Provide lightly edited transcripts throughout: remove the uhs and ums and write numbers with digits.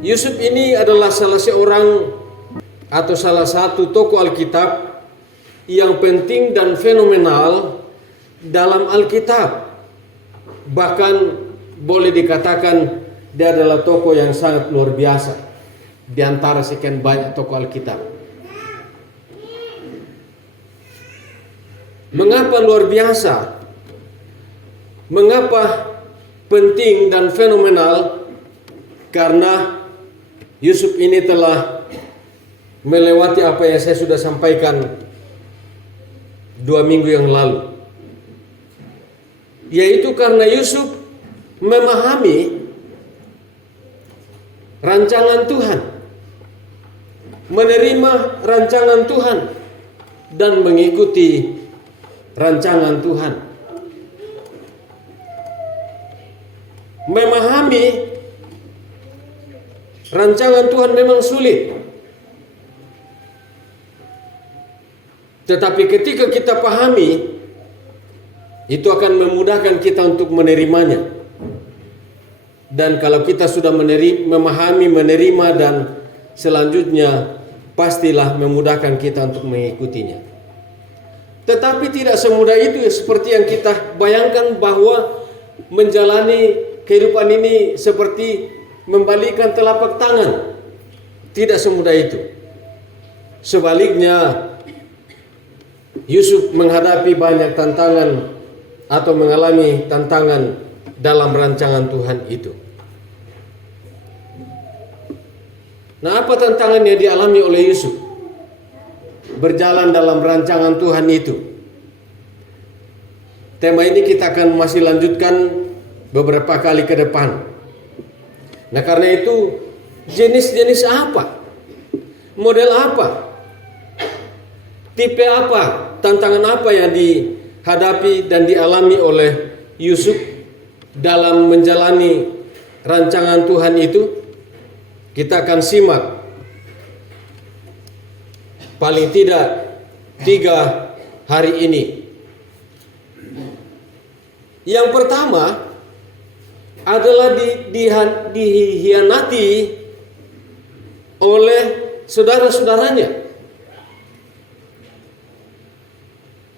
Yusuf ini adalah salah seorang atau salah satu tokoh Alkitab yang penting dan fenomenal dalam Alkitab. Bahkan boleh dikatakan dia adalah tokoh yang sangat luar biasa di antara sekian banyak tokoh Alkitab. Mengapa luar biasa? Mengapa penting dan fenomenal? Karena Yusuf ini telah melewati apa yang saya sudah sampaikan 2 minggu yang lalu, yaitu karena Yusuf memahami rancangan Tuhan, menerima rancangan Tuhan, dan mengikuti rancangan Tuhan. Memahami rancangan Tuhan memang sulit, tetapi ketika kita pahami, itu akan memudahkan kita untuk menerimanya. Dan kalau kita sudah memahami, menerima, dan selanjutnya pastilah memudahkan kita untuk mengikutinya. Tetapi tidak semudah itu seperti yang kita bayangkan, bahwa menjalani kehidupan ini seperti membalikkan telapak tangan. Tidak semudah itu. Sebaliknya, Yusuf menghadapi banyak tantangan atau mengalami tantangan dalam rancangan Tuhan itu. Nah, apa tantangan yang dialami oleh Yusuf berjalan dalam rancangan Tuhan itu? Tema ini kita akan masih lanjutkan beberapa kali ke depan. Nah, karena itu jenis-jenis apa? Model apa? Tipe apa? Tantangan apa yang dihadapi dan dialami oleh Yusuf dalam menjalani rancangan Tuhan itu? Kita akan simak paling tidak 3 hari ini. Yang pertama adalah dihianati oleh saudara-saudaranya.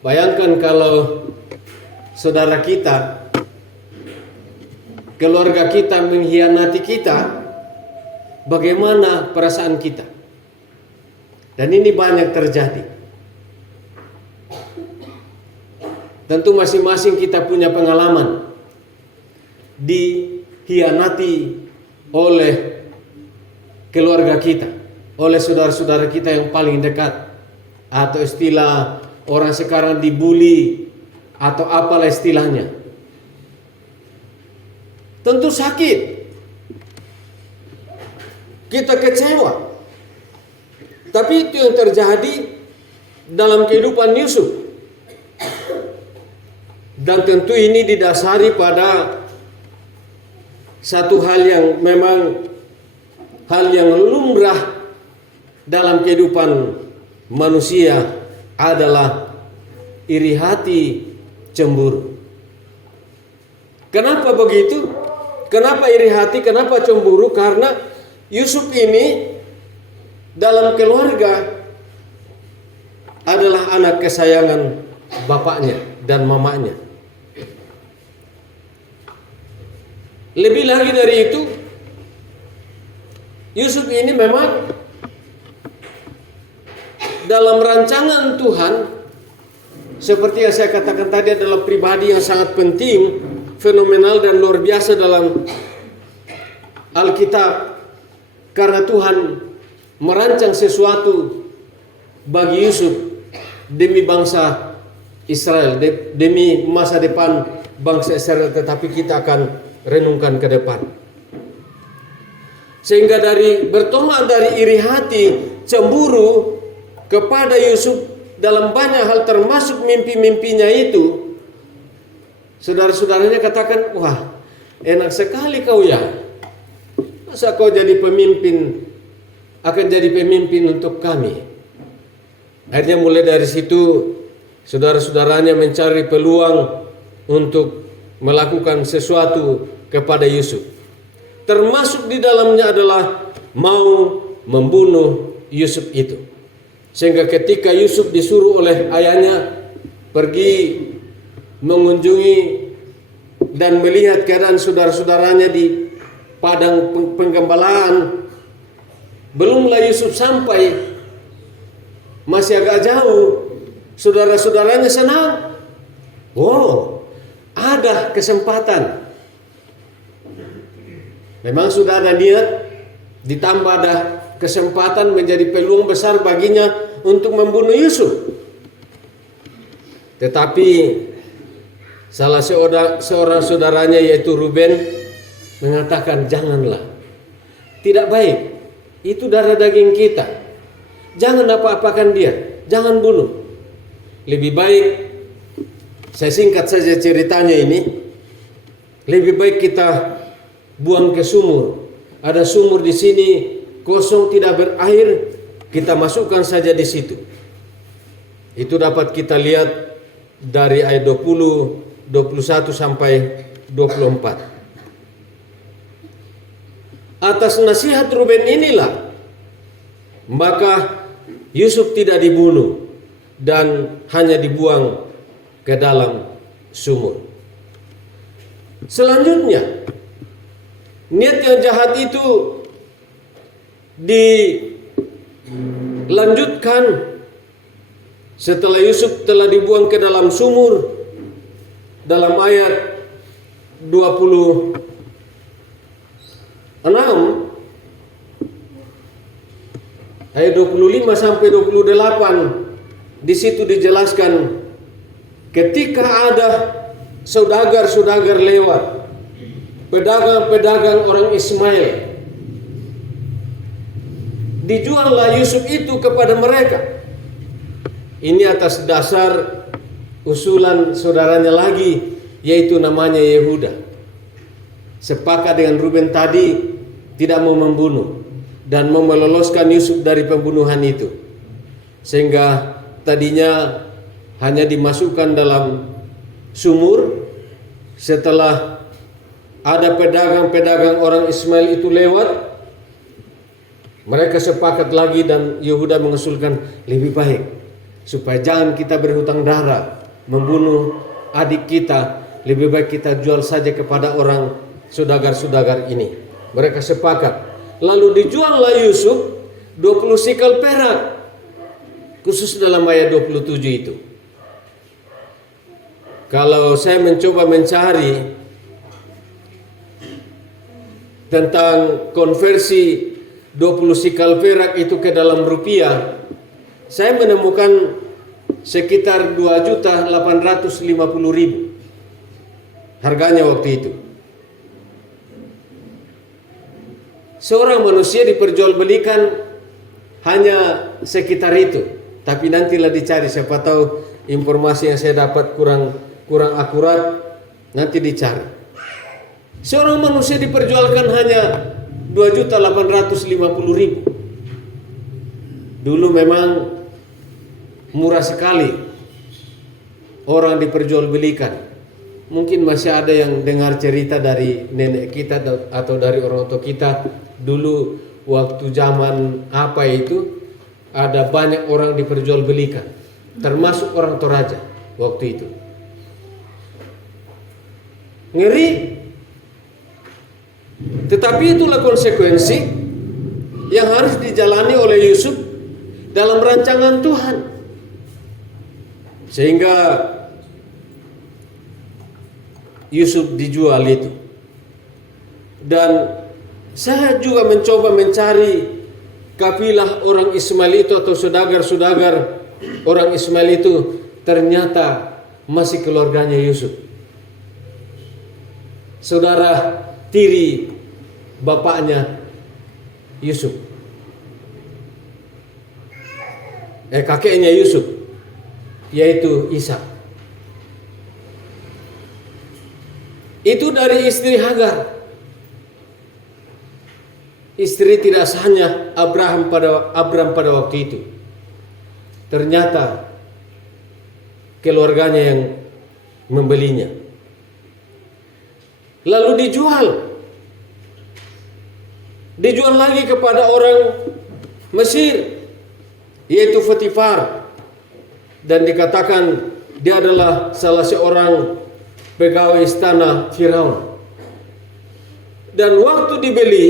Bayangkan kalau saudara kita, keluarga kita mengkhianati kita, bagaimana perasaan kita? Dan ini banyak terjadi. Tentu masing-masing kita punya pengalaman dikhianati oleh keluarga kita, oleh saudara-saudara kita yang paling dekat, atau istilah orang sekarang dibully, atau apalah istilahnya. Tentu sakit, kita kecewa. Tapi itu yang terjadi dalam kehidupan Yusuf. Dan tentu ini didasari pada satu hal yang memang hal yang lumrah dalam kehidupan manusia, adalah iri hati, cemburu. Kenapa begitu? Kenapa iri hati? Kenapa cemburu? Karena Yusuf ini dalam keluarga adalah anak kesayangan bapaknya dan mamanya. Lebih lagi dari itu, Yusuf ini memang dalam rancangan Tuhan, seperti yang saya katakan tadi, adalah pribadi yang sangat penting, fenomenal dan luar biasa dalam Alkitab. Karena Tuhan merancang sesuatu bagi Yusuf demi bangsa Israel, demi masa depan bangsa Israel. Tetapi kita akan renungkan ke depan. Sehingga bertolak dari iri hati, cemburu kepada Yusuf dalam banyak hal, termasuk mimpi-mimpinya itu, saudara-saudaranya katakan, wah, enak sekali kau ya. Masa kau jadi pemimpin, akan jadi pemimpin untuk kami. Akhirnya mulai dari situ, saudara-saudaranya mencari peluang untuk melakukan sesuatu kepada Yusuf. Termasuk di dalamnya adalah mau membunuh Yusuf itu. Sehingga ketika Yusuf disuruh oleh ayahnya pergi mengunjungi dan melihat keadaan saudara-saudaranya di padang penggembalaan, belumlah Yusuf sampai, masih agak jauh, saudara-saudaranya senang. Wow, ada kesempatan. Memang sudah ada niat, ditambah ada kesempatan, menjadi peluang besar baginya untuk membunuh Yusuf. Tetapi salah seorang saudaranya yaitu Ruben mengatakan, janganlah, tidak baik, itu darah daging kita, jangan apa-apakan dia, jangan bunuh. Lebih baik, saya singkat saja ceritanya ini, lebih baik kita buang ke sumur. Ada sumur di sini kosong tidak berair, kita masukkan saja di situ. Itu dapat kita lihat dari ayat 20, 21 sampai 24. Atas nasihat Ruben inilah maka Yusuf tidak dibunuh dan hanya dibuang ke dalam sumur. Selanjutnya, niat yang jahat itu dilanjutkan setelah Yusuf telah dibuang ke dalam sumur. Dalam ayat 26 ayat 25 sampai 28, di situ dijelaskan ketika ada saudagar-saudagar lewat, pedagang-pedagang orang Ismail, dijuallah Yusuf itu kepada mereka. Ini atas dasar usulan saudaranya lagi, yaitu namanya Yehuda. Sepakat dengan Ruben tadi, tidak mau membunuh dan mau meloloskan Yusuf dari pembunuhan itu. Sehingga tadinya hanya dimasukkan dalam sumur. Setelah ada pedagang-pedagang orang Ismail itu lewat, mereka sepakat lagi dan Yehuda mengusulkan, lebih baik supaya jangan kita berhutang darah membunuh adik kita, lebih baik kita jual saja kepada orang saudagar-saudagar ini. Mereka sepakat. Lalu dijuallah Yusuf 20 sikal perak, khusus dalam ayat 27 itu. Kalau saya mencoba mencari tentang konversi 20 sikal perak itu ke dalam rupiah, saya menemukan sekitar 2.850.000 harganya waktu itu. Seorang manusia diperjualbelikan hanya sekitar itu. Tapi nantilah dicari, siapa tahu informasi yang saya dapat kurang akurat, nanti dicari. Seorang manusia diperjualkan hanya 2.850.000. Dulu memang murah sekali orang diperjualbelikan. Mungkin masih ada yang dengar cerita dari nenek kita atau dari orang tua kita. Dulu waktu zaman apa itu, ada banyak orang diperjualbelikan, termasuk orang Toraja waktu itu. Ngeri. Tetapi itulah konsekuensi yang harus dijalani oleh Yusuf dalam rancangan Tuhan. Sehingga Yusuf dijual itu. Dan saya juga mencoba mencari kafilah orang Ismail itu atau saudagar-saudagar orang Ismail itu, ternyata masih keluarganya Yusuf. Saudara tiri bapaknya Yusuf. Kakeknya Yusuf, yaitu Ishak. Itu dari istri Hagar. Istri tidak sahnya Abraham pada waktu itu. Ternyata keluarganya yang membelinya. Lalu dijual. dijual lagi kepada orang Mesir, yaitu Potifar, dan dikatakan dia adalah salah seorang pegawai istana Firaun. Dan waktu dibeli,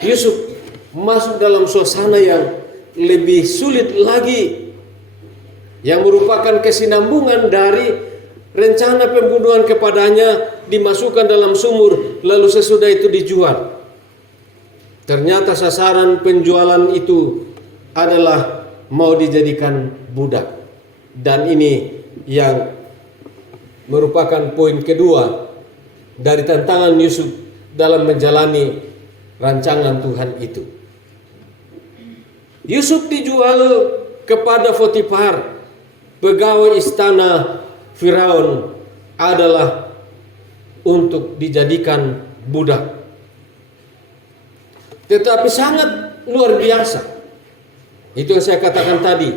Yusuf masuk dalam suasana yang lebih sulit lagi, yang merupakan kesinambungan dari rencana pembunuhan kepadanya, dimasukkan dalam sumur, lalu sesudah itu dijual. Ternyata sasaran penjualan itu adalah mau dijadikan budak. Dan ini yang merupakan poin kedua dari tantangan Yusuf dalam menjalani rancangan Tuhan itu. Yusuf dijual kepada Potifar, pegawai istana Firaun, adalah untuk dijadikan budak. Tetapi sangat luar biasa. Itu yang saya katakan tadi,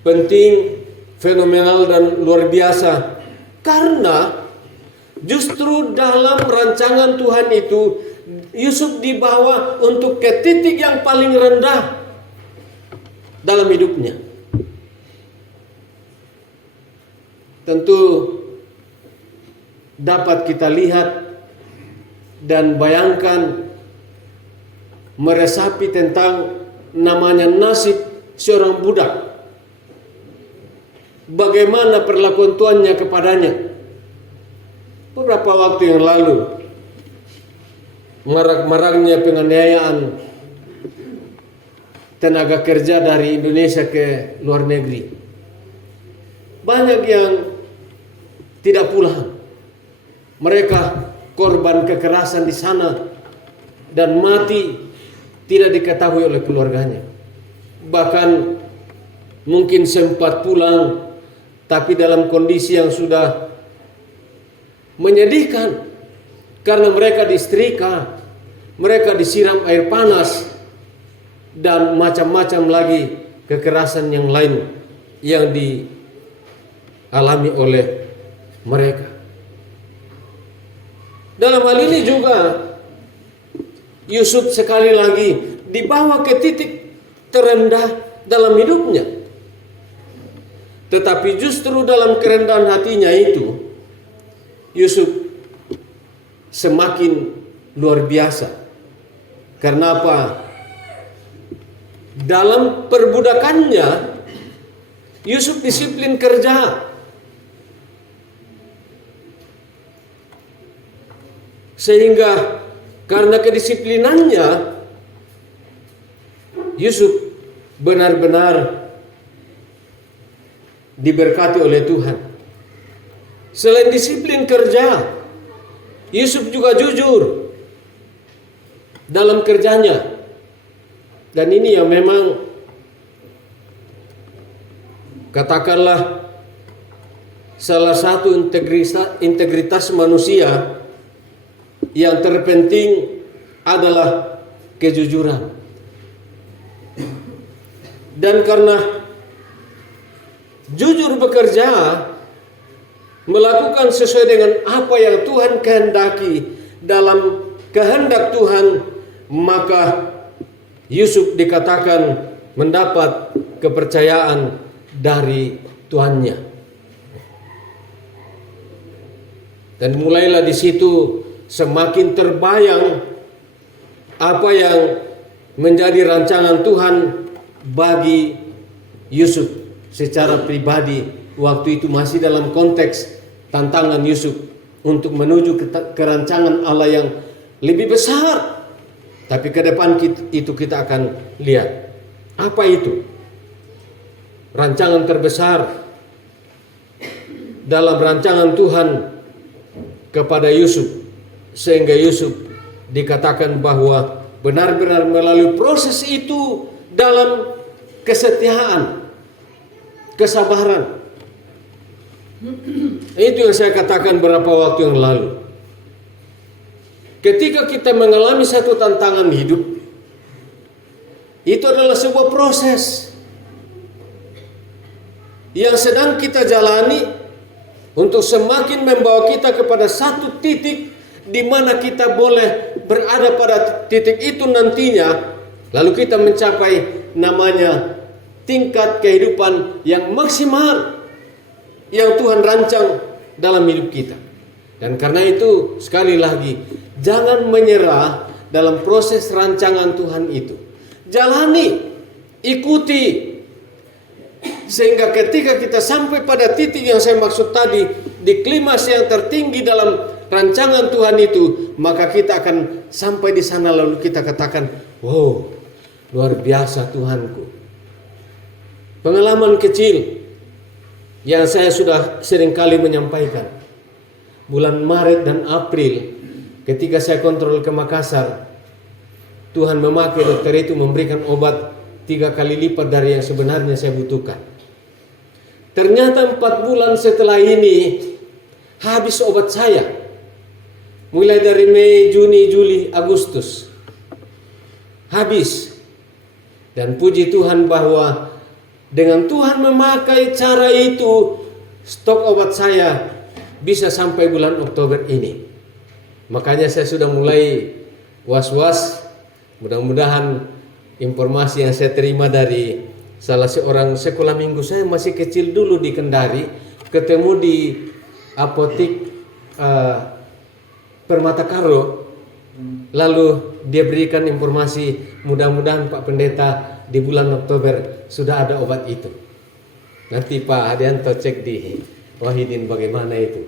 penting, fenomenal, dan luar biasa. Karena justru dalam rancangan Tuhan itu, Yusuf dibawa untuk ke titik yang paling rendah dalam hidupnya. Tentu dapat kita lihat dan bayangkan, meresapi tentang namanya nasib seorang budak. Bagaimana perlakuan tuannya kepadanya. Beberapa waktu yang lalu, marak-maraknya penganiayaan tenaga kerja dari Indonesia ke luar negeri. Banyak yang tidak pulang. Mereka korban kekerasan di sana dan mati tidak diketahui oleh keluarganya. Bahkan mungkin sempat pulang, tapi dalam kondisi yang sudah menyedihkan, karena mereka disetrika, mereka disiram air panas, dan macam-macam lagi kekerasan yang lain yang dialami oleh mereka. Dalam hal ini juga Yusuf sekali lagi dibawa ke titik terendah dalam hidupnya. Tetapi justru dalam kerendahan hatinya itu, Yusuf semakin luar biasa. Karena apa? Dalam perbudakannya, Yusuf disiplin kerja. Sehingga karena kedisiplinannya, Yusuf benar-benar diberkati oleh Tuhan. Selain disiplin kerja, Yusuf juga jujur dalam kerjanya. Dan ini yang memang katakanlah salah satu integritas manusia yang terpenting adalah kejujuran. Dan karena jujur bekerja, melakukan sesuai dengan apa yang Tuhan kehendaki dalam kehendak Tuhan, maka Yusuf dikatakan mendapat kepercayaan dari tuannya. Dan mulailah di situ semakin terbayang apa yang menjadi rancangan Tuhan bagi Yusuf secara pribadi. Waktu itu masih dalam konteks tantangan Yusuf untuk menuju ke rancangan Allah yang lebih besar. Tapi ke depan itu kita akan lihat. Apa itu? Rancangan terbesar dalam rancangan Tuhan kepada Yusuf. Sehingga Yusuf dikatakan bahwa benar-benar melalui proses itu dalam kesetiaan, kesabaran. Itu yang saya katakan beberapa waktu yang lalu. Ketika kita mengalami satu tantangan hidup, itu adalah sebuah proses yang sedang kita jalani untuk semakin membawa kita kepada satu titik di mana kita boleh berada pada titik itu nantinya, lalu kita mencapai namanya tingkat kehidupan yang maksimal yang Tuhan rancang dalam hidup kita. Dan karena itu sekali lagi, jangan menyerah dalam proses rancangan Tuhan itu. Jalani, ikuti, sehingga ketika kita sampai pada titik yang saya maksud tadi, di klimaks yang tertinggi dalam rancangan Tuhan itu, maka kita akan sampai di sana lalu kita katakan, wow, luar biasa Tuhanku. Pengalaman kecil yang saya sudah seringkali menyampaikan. Bulan Maret dan April ketika saya kontrol ke Makassar, Tuhan memakai dokter itu memberikan obat 3 kali lipat dari yang sebenarnya saya butuhkan. Ternyata 4 bulan setelah ini habis obat saya. Mulai dari Mei, Juni, Juli, Agustus. Habis. Dan puji Tuhan bahwa dengan Tuhan memakai cara itu, stok obat saya bisa sampai bulan Oktober ini. Makanya saya sudah mulai was-was. Mudah-mudahan informasi yang saya terima dari salah seorang sekolah minggu saya masih kecil dulu di Kendari, ketemu di apotik Permata Karo, lalu dia berikan informasi, mudah-mudahan Pak Pendeta di bulan Oktober sudah ada obat itu. Nanti Pak Hadianto cek di Wahidin bagaimana itu.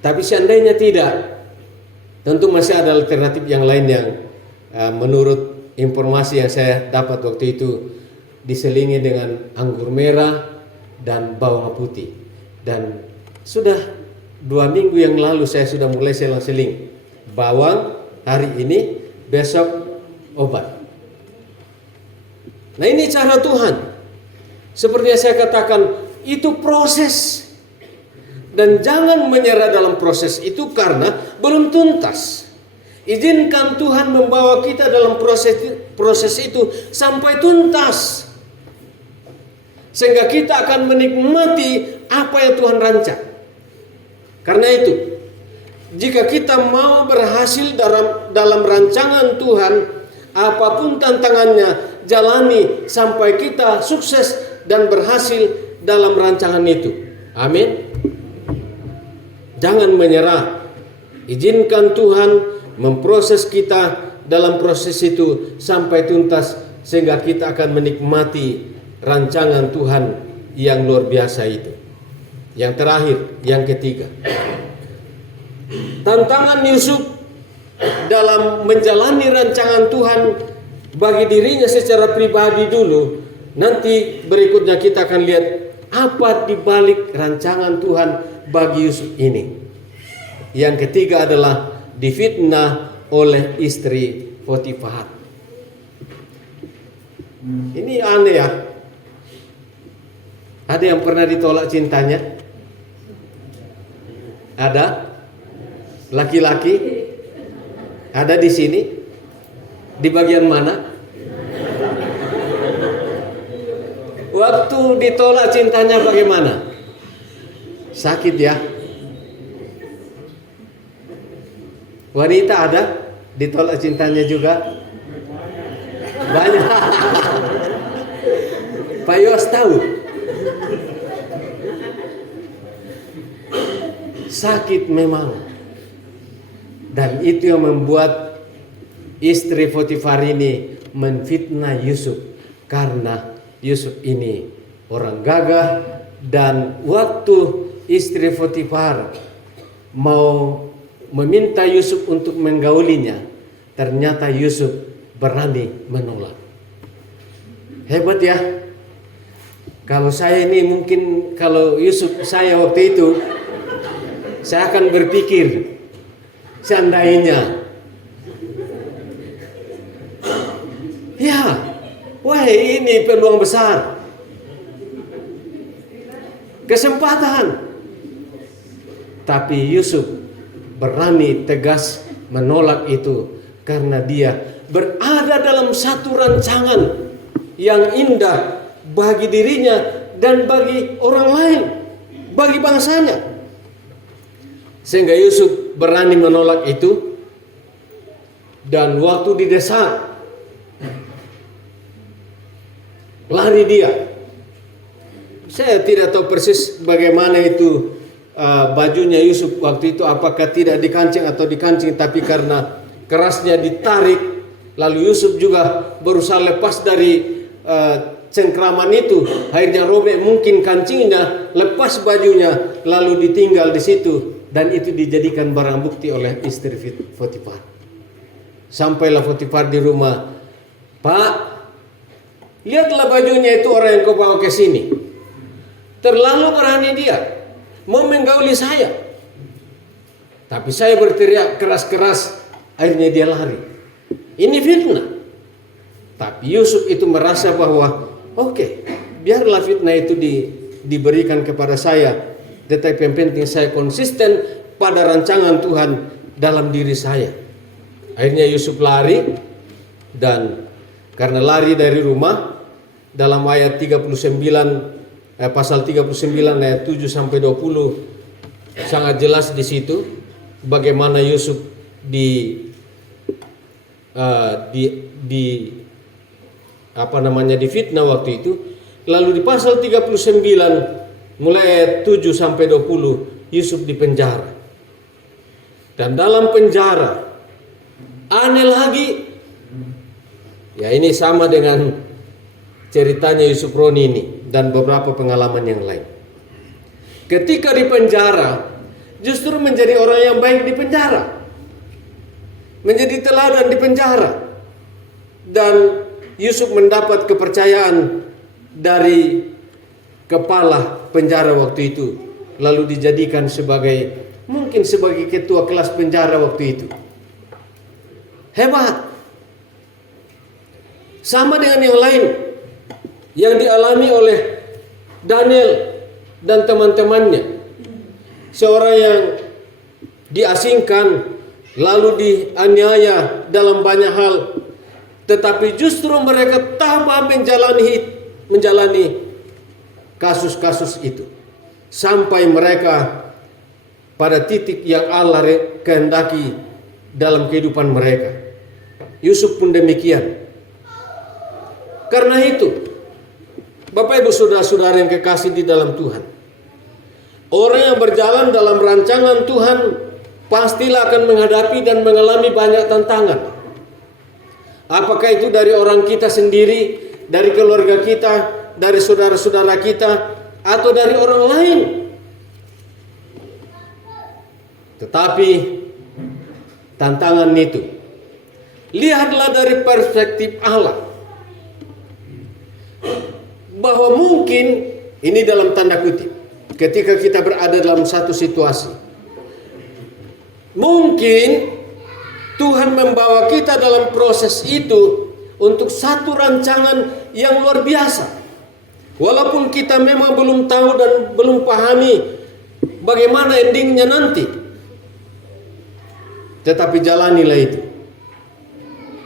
Tapi seandainya tidak, tentu masih ada alternatif yang lain yang menurut informasi yang saya dapat waktu itu diselingi dengan anggur merah dan bawang putih. Dan sudah 2 minggu yang lalu saya sudah mulai selang-seling bawang hari ini, besok obat. Nah, ini cara Tuhan. Seperti yang saya katakan, itu proses. Dan jangan menyerah dalam proses itu karena belum tuntas. Izinkan Tuhan membawa kita dalam proses itu sampai tuntas. Sehingga kita akan menikmati apa yang Tuhan rancang. Karena itu, jika kita mau berhasil dalam rancangan Tuhan, apapun tantangannya, jalani sampai kita sukses dan berhasil dalam rancangan itu. Amin. Jangan menyerah. Izinkan Tuhan memproses kita dalam proses itu sampai tuntas, sehingga kita akan menikmati rancangan Tuhan yang luar biasa itu. Yang terakhir, yang ketiga, tantangan Yusuf dalam menjalani rancangan Tuhan bagi dirinya secara pribadi dulu. Nanti berikutnya kita akan lihat apa di balik rancangan Tuhan bagi Yusuf ini. Yang ketiga adalah difitnah oleh istri Potifar. Ini aneh ya. Ada yang pernah ditolak cintanya? Ada? Laki-laki? Ada di sini? Di bagian mana? Waktu ditolak cintanya bagaimana? Sakit ya? Wanita ada? Ditolak cintanya juga? Banyak. Pak Yos tahu? Sakit memang. Dan itu yang membuat istri Potifar ini menfitnah Yusuf. Karena Yusuf ini orang gagah. Dan waktu istri Potifar mau meminta Yusuf untuk menggaulinya, ternyata Yusuf berani menolak. Hebat ya. Kalau saya ini mungkin, kalau Yusuf saya waktu itu, saya akan berpikir, seandainya, ya, wah ini peluang besar, kesempatan. Tapi Yusuf berani tegas menolak itu karena dia berada dalam satu rancangan yang indah bagi dirinya dan bagi orang lain, bagi bangsanya. Sehingga Yusuf Yusuf berani menolak itu, dan waktu didesak, lari dia. Saya tidak tahu persis bagaimana itu bajunya Yusuf waktu itu, apakah tidak dikancing atau dikancing, tapi karena kerasnya ditarik, lalu Yusuf juga berusaha lepas dari cengkraman itu, akhirnya robek mungkin kancingnya, lepas bajunya, lalu ditinggal di situ, dan itu dijadikan barang bukti oleh istri Potifar. Sampailah Potifar di rumah, "Pak, lihatlah bajunya itu orang yang kau bawa ke sini. Terlalu berani dia, mau menggauli saya. Tapi saya berteriak keras-keras, akhirnya dia lari. Ini fitnah." Tapi Yusuf itu merasa bahwa oke, biarlah fitnah itu diberikan kepada saya, tetapi yang penting saya konsisten pada rancangan Tuhan dalam diri saya. Akhirnya Yusuf lari, dan karena lari dari rumah, dalam ayat 39 pasal 39 ayat 7 sampai 20 sangat jelas di situ bagaimana Yusuf difitnah waktu itu. Lalu di pasal 39 mulai ayat 7 sampai 20 Yusuf dipenjara. Dan dalam penjara aneh lagi, ya ini sama dengan ceritanya Yusuf Roni ini dan beberapa pengalaman yang lain. Ketika di penjara, justru menjadi orang yang baik di penjara, menjadi teladan di penjara, dan Yusuf mendapat kepercayaan dari kepala penjara waktu itu, lalu dijadikan mungkin sebagai ketua kelas penjara waktu itu. Hebat. Sama dengan yang lain yang dialami oleh Daniel dan teman-temannya. Seorang yang diasingkan, lalu dianiaya dalam banyak hal, tetapi justru mereka tambah menjalani kasus-kasus itu, sampai mereka pada titik yang Allah kehendaki dalam kehidupan mereka. Yusuf pun demikian. Karena itu, Bapak Ibu Saudara-saudara yang kekasih di dalam Tuhan, orang yang berjalan dalam rancangan Tuhan pastilah akan menghadapi dan mengalami banyak tantangan. Apakah itu dari orang kita sendiri, dari keluarga kita, dari saudara-saudara kita, atau dari orang lain. Tetapi tantangan itu, lihatlah dari perspektif Allah, bahwa mungkin ini dalam tanda kutip, ketika kita berada dalam satu situasi, mungkin Tuhan membawa kita dalam proses itu untuk satu rancangan yang luar biasa. Walaupun kita memang belum tahu dan belum pahami bagaimana endingnya nanti, tetapi jalanilah itu.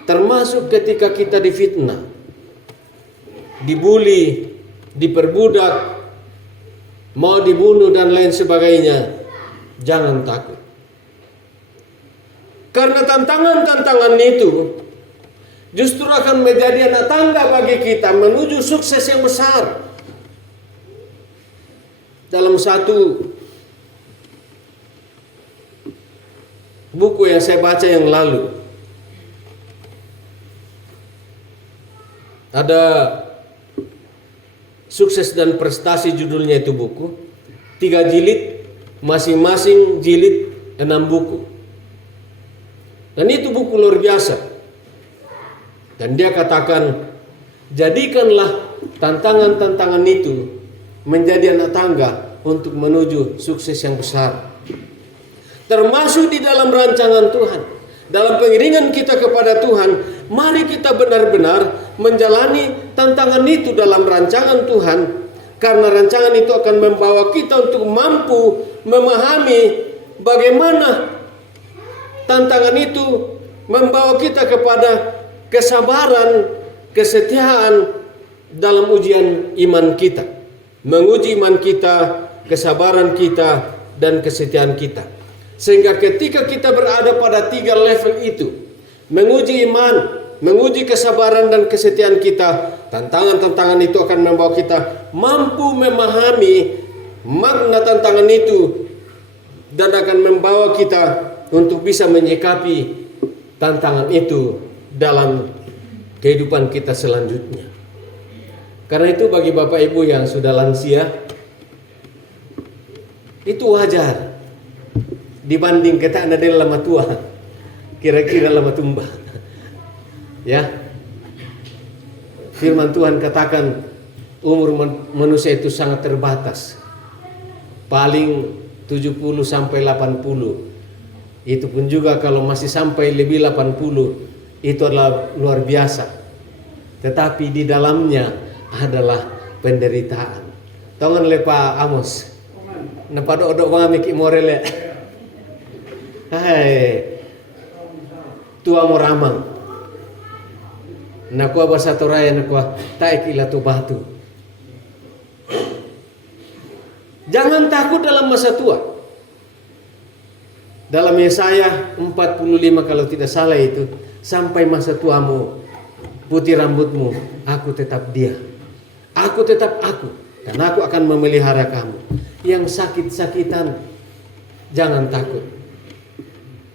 Termasuk ketika kita difitnah, dibuli, diperbudak, mau dibunuh dan lain sebagainya, jangan takut. Karena tantangan-tantangan itu justru akan menjadi anak tangga bagi kita menuju sukses yang besar. Dalam satu buku yang saya baca yang lalu, ada Sukses dan Prestasi judulnya itu buku, 3 jilid, masing-masing jilid 6 buku. Dan itu buku luar biasa. Dan dia katakan, jadikanlah tantangan-tantangan itu menjadi anak tangga untuk menuju sukses yang besar. Termasuk di dalam rancangan Tuhan. Dalam pengiringan kita kepada Tuhan, mari kita benar-benar menjalani tantangan itu dalam rancangan Tuhan. Karena rancangan itu akan membawa kita untuk mampu memahami bagaimana tantangan itu membawa kita kepada kesabaran, kesetiaan dalam ujian iman kita. Menguji iman kita, kesabaran kita, dan kesetiaan kita. Sehingga ketika kita berada pada 3 level itu, menguji iman, menguji kesabaran dan kesetiaan kita, tantangan-tantangan itu akan membawa kita mampu memahami makna tantangan itu dan akan membawa kita untuk bisa menyikapi tantangan itu dalam kehidupan kita selanjutnya. Karena itu bagi Bapak Ibu yang sudah lansia, itu wajar dibanding kita ada lama tua, kira-kira lama tumba. Ya, firman Tuhan katakan umur manusia itu sangat terbatas, paling 70 sampai 80. Itu pun juga kalau masih sampai lebih 80 itu adalah luar biasa. Tetapi di dalamnya adalah penderitaan. Tongan lepa Amos. Napadok-dok mga miki morele. Hai. Tua mo ramang. Nakua basa toraya nakua taik ila tu batu. Jangan takut dalam masa tua. Dalam Yesaya 45 kalau tidak salah itu, sampai masa tuamu, putih rambutmu, aku tetap dia. Aku tetap aku, dan aku akan memelihara kamu. Yang sakit-sakitan, jangan takut.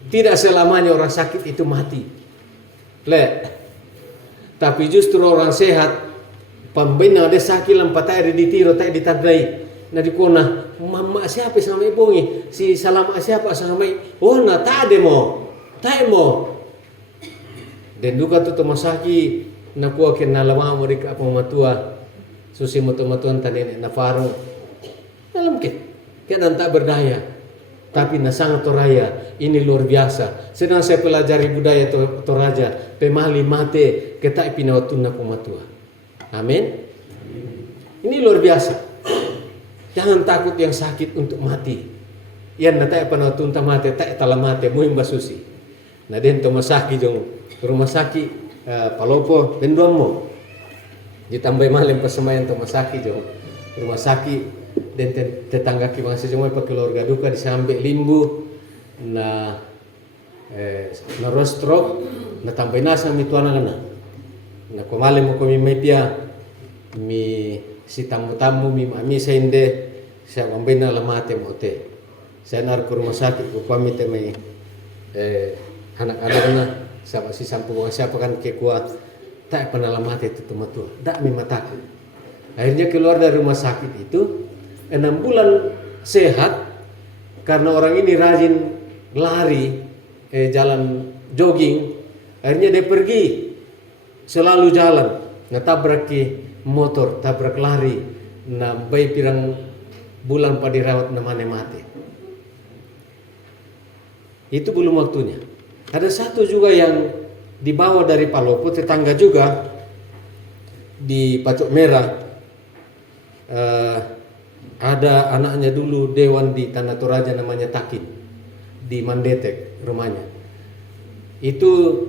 Tidak selamanya orang sakit itu mati. Tapi justru orang sehat, pembina ada sakit lampat air ditiro, tak ditandai. Nah di kona, mama siapa sama ibu ni? Si salam siapa sama ibu? Oh na tak mo. Dan duka tu tomasaki na kuah kena lama mereka apa matua susi matuan tadi na faru. Dalam ke tak berdaya. Tapi na sangat toraya, ini luar biasa. Sedang saya pelajari budaya Toraja, pemali mate ketai pinawatun na kumatua. Amin. Ini luar biasa. Jangan takut yang sakit untuk mati. Yan natai panawatun ta mate, tak tala mate, muhim basusi. Na den tomasaki jong rumah sakit palopo den duamo. Ditambah malam pasemayan tomasaki jong rumah sakit. Dan tetangga ki bangsa semua pa keluarga duka disambe limbu na rostro na tambay nasa mi tuana na na kumale mo kami may pia mi si tamu-tamu mi mami sa hindi siya ambay na lamate mo te sa nar ko rumah sakit ko kami te may anak-anak na sa si sampu mga siapa kan kekuat tak panalamate itu tumatu dak mi matakut. Akhirnya keluar dari rumah sakit itu 6 bulan sehat karena orang ini rajin lari, jalan jogging. Akhirnya dia pergi selalu jalan, tabrak ke motor, tabrak lari, bayi pirang bulan pada dirawat namanya mati. Itu belum waktunya. Ada satu juga yang dibawa dari Palopo, tetangga juga di Pacok Merah. Ada anaknya dulu dewan di Tanah Toraja namanya Takin di Mandetek rumahnya. Itu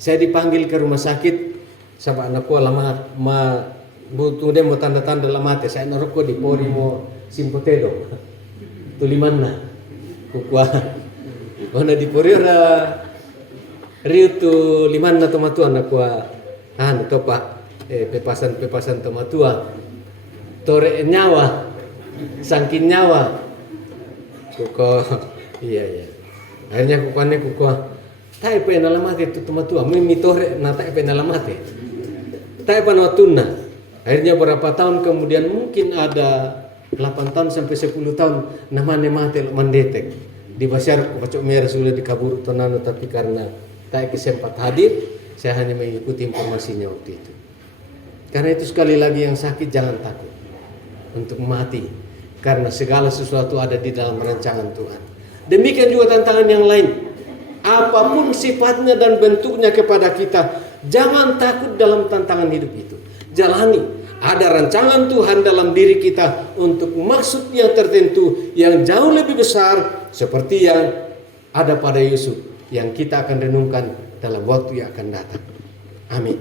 saya dipanggil ke rumah sakit sama anakku lama butuh dia mau tanda-tanda lamate saya naroko di pori mo simpotedo tulimanna kukua ona di pori ora riu tu limanna tomatua anakku topa pepasan tomatua tore nyawa, sangkin nyawa, kuko, iya. Akhirnya kuko, tai pe nalamate tu tumatua, mimi tore na tai pe nalamate, tai panwatuna. Akhirnya berapa tahun kemudian mungkin ada 8 tahun sampai 10 tahun namanya mate mandetek di Basar Pacok Merah sudah dikabur tonano tapi karena tai kesempat hadir, saya hanya mengikuti informasinya waktu itu. Karena itu sekali lagi yang sakit jangan takut untuk mati karena segala sesuatu ada di dalam rancangan Tuhan. Demikian juga tantangan yang lain. Apapun sifatnya dan bentuknya kepada kita, jangan takut dalam tantangan hidup itu. Jalani. Ada rancangan Tuhan dalam diri kita untuk maksud yang tertentu yang jauh lebih besar seperti yang ada pada Yusuf yang kita akan renungkan dalam waktu yang akan datang. Amin.